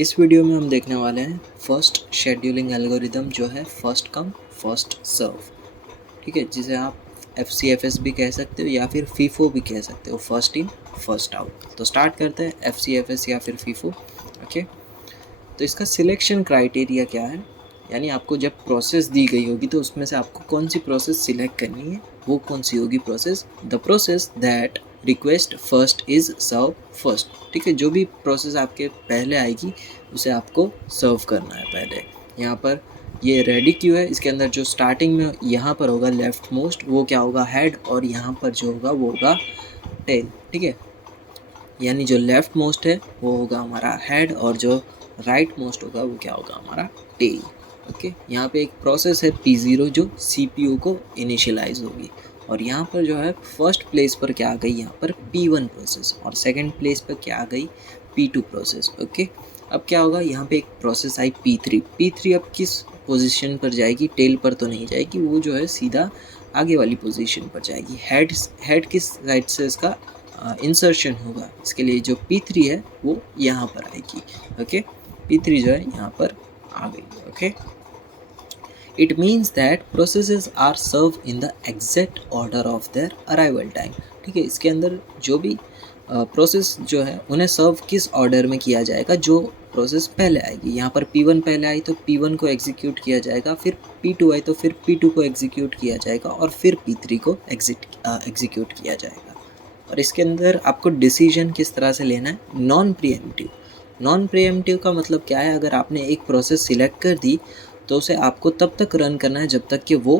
इस वीडियो में हम देखने वाले हैं फर्स्ट शेड्यूलिंग एल्गोरिदम जो है फर्स्ट कम फर्स्ट सर्व। ठीक है, जिसे आप FCFS भी कह सकते हो या फिर फीफो भी कह सकते हो, फर्स्ट इन फर्स्ट आउट। तो स्टार्ट करते हैं FCFS या फिर फीफो। ओके, तो इसका सिलेक्शन क्राइटेरिया क्या है, यानी आपको जब प्रोसेस दी गई होगी तो उसमें से आपको कौन सी प्रोसेस सिलेक्ट करनी है, वो कौन सी होगी process. The process that request first is serve first. ठीक है, जो भी प्रोसेस आपके पहले आएगी उसे आपको सर्व करना है पहले। यहाँ पर ये रेडी क्यू है, इसके अंदर जो स्टार्टिंग में यहाँ पर होगा लेफ्ट मोस्ट वो क्या होगा, हेड, और यहाँ पर जो होगा वो होगा टेल। ठीक है, यानी जो लेफ्ट मोस्ट है वो होगा हमारा हेड और जो राइट मोस्ट होगा वो क्या होगा, हमारा टेल। ओके, यहाँ पे एक प्रोसेस है P0 जो CPU को इनिशियलाइज होगी, और यहाँ पर जो है फर्स्ट प्लेस पर क्या आ गई, यहाँ पर P1 प्रोसेस, और सेकंड प्लेस पर क्या आ गई, P2 प्रोसेस। ओके, अब क्या होगा, यहाँ पे एक प्रोसेस आई P3। P3 अब किस पोजीशन पर जाएगी, टेल पर तो नहीं जाएगी, वो जो है सीधा आगे वाली पोजीशन पर जाएगी। हेड किस साइड से इसका इंसर्शन होगा, इसके लिए जो P3 है वो यहाँ पर आएगी। ओके, P3 जो है यहाँ पर आ गई। Okay, it means that processes are serve in the exact order of their arrival time. ठीक है, इसके अंदर जो भी प्रोसेस जो है उन्हें सर्व किस ऑर्डर में किया जाएगा, जो प्रोसेस पहले आएगी। यहाँ पर P1 पहले आई तो P1 को एग्जीक्यूट किया जाएगा, फिर P2 आई तो फिर P2 को एग्जीक्यूट किया जाएगा, और फिर P3 को एग्जीक्यूट किया जाएगा। और इसके अंदर आपको डिसीजन किस तरह से लेना है, नॉन प्रीएम्प्टिव। नॉन प्रीएम्प्टिव का मतलब क्या है, अगर आपने एक प्रोसेस सिलेक्ट कर दी तो उसे आपको तब तक रन करना है जब तक कि वो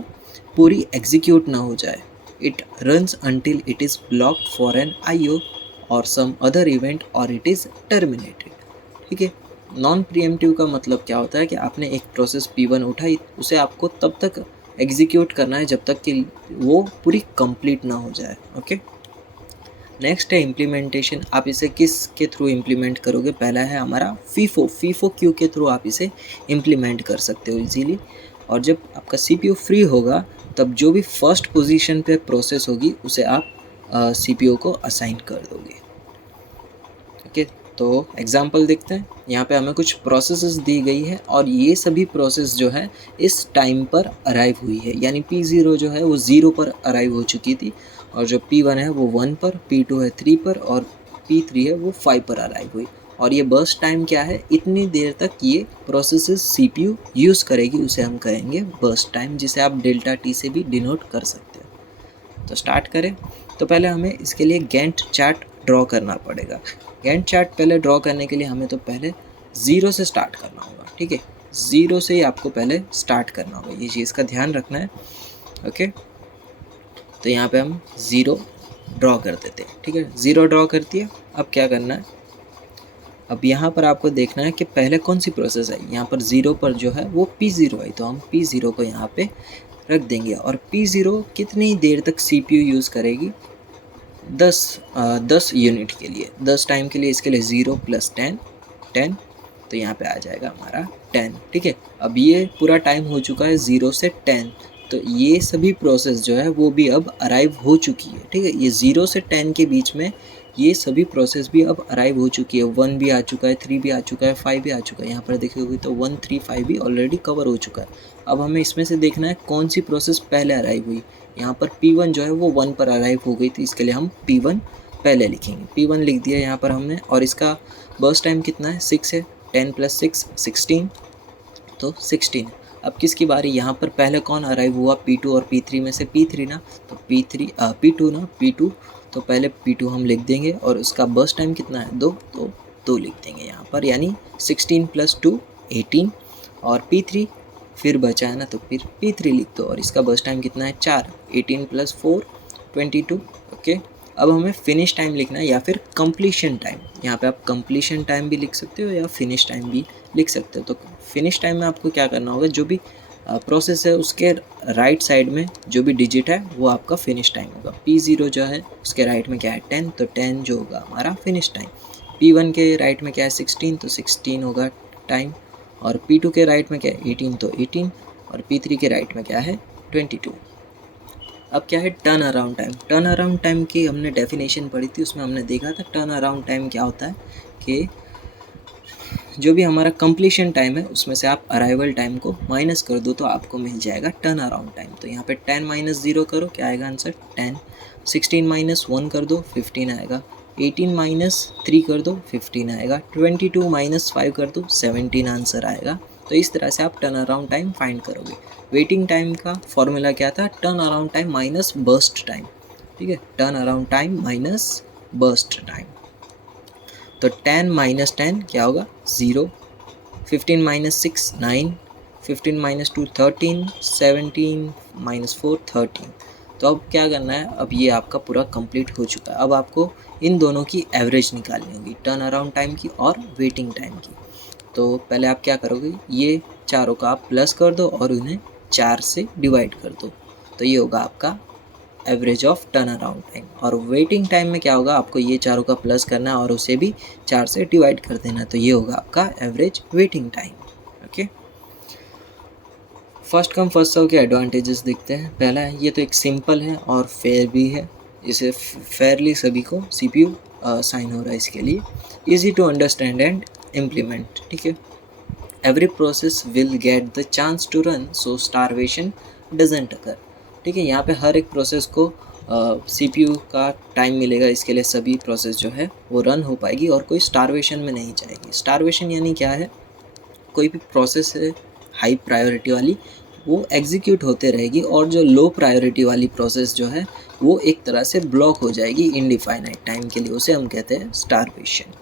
पूरी एग्जीक्यूट ना हो जाए। It runs until it is blocked for an IO और सम अदर इवेंट और इट इज़ टर्मिनेटेड। ठीक है, नॉन प्रीएम्प्टिव का मतलब क्या होता है कि आपने एक प्रोसेस P1 उठाई, उसे आपको तब तक एग्जीक्यूट करना है जब तक कि वो पूरी कंप्लीट ना हो जाए। ओके, नेक्स्ट है इम्प्लीमेंटेशन। आप इसे किस के थ्रू इम्प्लीमेंट करोगे, पहला है हमारा फीफो क्यू के थ्रू आप इसे इम्प्लीमेंट कर सकते हो इजीली। और जब आपका CPU फ्री होगा तब जो भी फर्स्ट पोजीशन पे प्रोसेस होगी उसे आप CPU को असाइन कर दोगे। ओके, तो एग्जांपल देखते हैं। यहाँ पे हमें कुछ प्रोसेसेस दी गई है और ये सभी प्रोसेस जो है इस टाइम पर अराइव हुई है, यानी P0 जो है वो 0 पर अराइव हो चुकी थी, और जो P1 है वो 1 पर, P2 है 3 पर, और P3 है वो 5 पर अराइव हुई। और ये बर्स्ट टाइम क्या है, इतनी देर तक ये प्रोसेसेस CPU यूज़ करेगी, उसे हम कहेंगे बर्स्ट टाइम, जिसे आप डेल्टा T से भी डिनोट कर सकते हो। तो स्टार्ट करें, तो पहले हमें इसके लिए गैंट चार्ट ड्रॉ करना पड़ेगा। गैंट चार्ट पहले ड्रॉ करने के लिए हमें तो पहले 0 से स्टार्ट करना होगा। ठीक है, 0 से ही आपको पहले स्टार्ट करना होगा, ये चीज़ का ध्यान रखना है। ओके, तो यहाँ पे हम 0 ड्रॉ कर देते हैं। ठीक है, 0 ड्रॉ कर दिया। अब क्या करना है, अब यहाँ पर आपको देखना है कि पहले कौन सी प्रोसेस आई। यहाँ पर 0 पर जो है वो P0 आई, तो हम P0 को यहाँ पे रख देंगे। और P0 कितनी देर तक CPU यूज़ करेगी, 10 यूनिट के लिए, 10 टाइम के लिए। इसके लिए 0 + 10, तो यहाँ पे आ जाएगा हमारा 10। ठीक है, अब ये पूरा टाइम हो चुका है 0 से 10, तो ये सभी प्रोसेस जो है वो भी अब अराइव हो चुकी है। ठीक है, ये 0 से 10 के बीच में ये सभी प्रोसेस भी अब अराइव हो चुकी है। 1 भी आ चुका है, 3 भी आ चुका है, 5 भी आ चुका है। यहाँ पर देखोगे तो 1, 3, 5 भी ऑलरेडी कवर हो चुका है। अब हमें इसमें से देखना है कौन सी प्रोसेस पहले अराइव हुई। यहाँ पर P1 जो है वो 1 पर अराइव हो गई थी, इसके लिए हम P1 पहले लिखेंगे। P1 लिख दिया यहाँ पर हमने, और इसका बर्स्ट टाइम कितना है, 6 है। 10 + 6 16, तो 16। अब किसकी बारी, यहाँ पर पहले कौन अराइव हुआ, P2 और P3 में से P3 ना, तो P2 तो पहले P2 हम लिख देंगे, और उसका बर्स्ट टाइम कितना है, 2, तो 2 लिख देंगे यहाँ पर, यानी 16 + 2 18। और P3 फिर बचा है ना, तो फिर P3 लिख दो, और इसका बर्स्ट टाइम कितना है, 4, 18 + 4 22। ओके, अब हमें फिनिश टाइम लिखना है या फिर कंप्लीशन टाइम। यहाँ पे आप कंप्लीशन टाइम भी लिख सकते हो या फिनिश टाइम भी लिख सकते हो। तो फिनिश टाइम में आपको क्या करना होगा, जो भी प्रोसेस है उसके राइट साइड में जो भी डिजिट है वो आपका फिनिश टाइम होगा। P0 जो है उसके राइट में क्या है, 10, तो 10 जो होगा हमारा फिनिश टाइम। P1 के राइट में क्या है, 16, तो 16 होगा टाइम। और P2 के राइट में क्या है, 18, तो 18। और P3 के राइट में क्या है, 22। अब क्या है, turn around time. Turn around time की हमने डेफिनेशन पढ़ी थी, उसमें हमने देखा था टर्न अराउंड टाइम क्या होता है कि जो भी हमारा कंप्लीशन टाइम है उसमें से आप अराइवल टाइम को माइनस कर दो तो आपको मिल जाएगा टर्न अराउंड टाइम। तो यहाँ पे 10 माइनस 0 करो, क्या आएगा आंसर 10। 16 माइनस 1 कर दो 15 आएगा। 18 माइनस 3 कर दो 15 आएगा। 22 माइनस 5 कर दो 17 आंसर आएगा। तो इस तरह से आप टर्न अराउंड टाइम फाइंड करोगे। वेटिंग टाइम का फॉर्मूला क्या था, turn around time minus burst time. ठीक है, turn around time minus burst time. तो 10 माइनस 10 क्या होगा 0। 15 माइनस 6 9। 15 माइनस 2 13। 17 माइनस 4 13। तो अब क्या करना है, अब ये आपका पूरा कंप्लीट हो चुका है। अब आपको इन दोनों की एवरेज निकालनी होगी, टर्न अराउंड टाइम की और वेटिंग टाइम की। तो पहले आप क्या करोगे, ये चारों का आप प्लस कर दो और उन्हें 4 से डिवाइड कर दो। तो ये होगा आपका average of turn around time. और वेटिंग टाइम में क्या होगा, आपको ये चारों का प्लस करना है और उसे भी 4 से डिवाइड कर देना। तो ये होगा आपका average waiting time. Okay, first come first serve के एडवांटेजेस देखते हैं। पहला है, ये तो एक सिंपल है और फेयर भी है, इसे फेयरली सभी को CPU साइन हो रहा है इसके लिए। Easy to understand and implement. ठीक है, every process will get the chance to run so starvation doesn't occur. ठीक है, यहाँ पे हर एक प्रोसेस को CPU का टाइम मिलेगा, इसके लिए सभी प्रोसेस जो है वो रन हो पाएगी और कोई स्टारवेशन में नहीं जाएगी। स्टारवेशन यानी क्या है, कोई भी प्रोसेस है हाई प्रायोरिटी वाली वो एग्जीक्यूट होते रहेगी और जो लो प्रायोरिटी वाली प्रोसेस जो है वो एक तरह से ब्लॉक हो जाएगी इनडिफाइनाइट टाइम के लिए, उसे हम कहते हैं स्टारवेशन।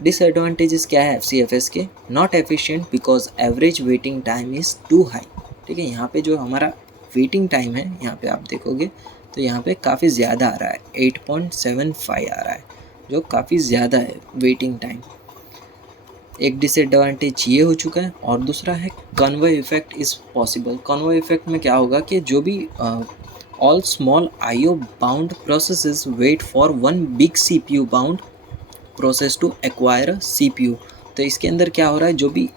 डिसएडवांटेजेस क्या है FCFS के, not efficient because average waiting time is too high. ठीक है, यहाँ पे जो हमारा वेटिंग टाइम है, यहाँ पे आप देखोगे तो यहाँ पे काफ़ी ज़्यादा आ रहा है, 8.75 आ रहा है, जो काफ़ी ज़्यादा है वेटिंग टाइम। एक डिसएडवांटेज ये हो चुका है। और दूसरा है convoy effect is possible. Convoy effect में क्या होगा कि जो भी all small IO bound processes wait for one big CPU bound process to acquire a CPU। तो इसके अंदर क्या हो रहा है, जो भी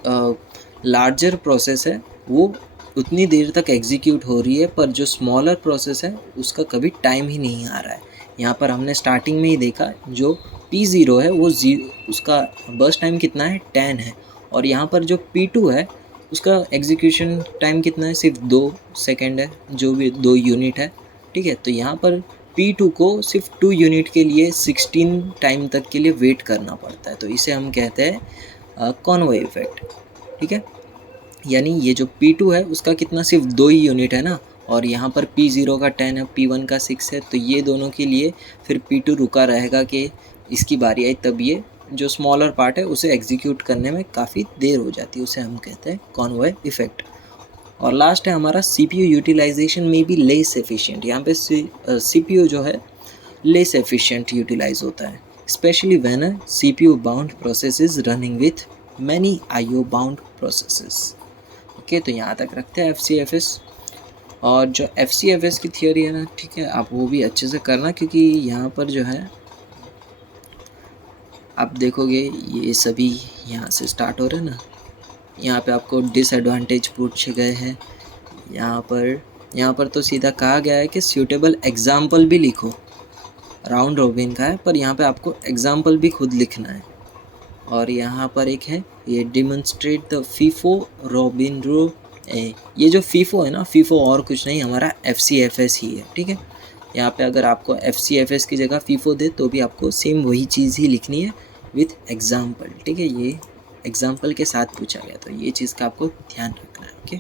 लार्जर प्रोसेस है वो उतनी देर तक एग्जीक्यूट हो रही है, पर जो स्मॉलर प्रोसेस है उसका कभी टाइम ही नहीं आ रहा है। यहाँ पर हमने स्टार्टिंग में ही देखा, जो P0 है वो उसका बर्स्ट टाइम कितना है 10 है, और यहाँ पर जो P2 है उसका एग्जीक्यूशन टाइम कितना है, सिर्फ 2 सेकेंड है, जो भी 2 यूनिट है। ठीक है, तो यहाँ पर P2 को सिर्फ 2 यूनिट के लिए 16 टाइम तक के लिए वेट करना पड़ता है। तो इसे हम कहते हैं कॉन्वे इफेक्ट। ठीक है, यानी ये जो P2 है उसका कितना, सिर्फ 2 ही यूनिट है ना, और यहाँ पर P0 का 10 है, P1 का 6 है, तो ये दोनों के लिए फिर P2 रुका रहेगा कि इसकी बारी आई, तब ये जो स्मॉलर पार्ट है उसे एग्जीक्यूट करने में काफ़ी देर हो जाती है, उसे हम कहते हैं कॉन्वे इफेक्ट। और लास्ट है हमारा CPU यूटिलाइजेशन में भी लेस एफिशिएंट। यहाँ पे CPU जो है लेस एफिशिएंट यूटिलाइज होता है, specially when a CPU bound process is running with many IO bound processes. Okay, तो यहाँ तक रखते हैं FCFS। और जो FCFS की थियोरी है ना, ठीक है, आप वो भी अच्छे से करना, क्योंकि यहाँ पर जो है आप देखोगे ये सभी यहाँ से स्टार्ट हो रहे हैं ना, यहाँ पे आपको डिसएडवांटेज पूछे गए हैं। यहाँ पर तो सीधा कहा गया है कि सूटेबल एग्जाम्पल भी लिखो, राउंड रॉबिन का है, पर यहाँ पे आपको एग्जाम्पल भी खुद लिखना है। और यहाँ पर एक है ये डिमॉन्स्ट्रेट द फीफो रॉबिन रो। ये जो फीफो है ना, फीफो और कुछ नहीं, हमारा FCFS ही है। ठीक है, यहाँ पे अगर आपको FCFS की जगह फीफो दे तो भी आपको सेम वही चीज़ ही लिखनी है विथ एग्जाम्पल। ठीक है, ये एग्जाम्पल के साथ पूछा गया, तो ये चीज़ का आपको ध्यान रखना है। ओके।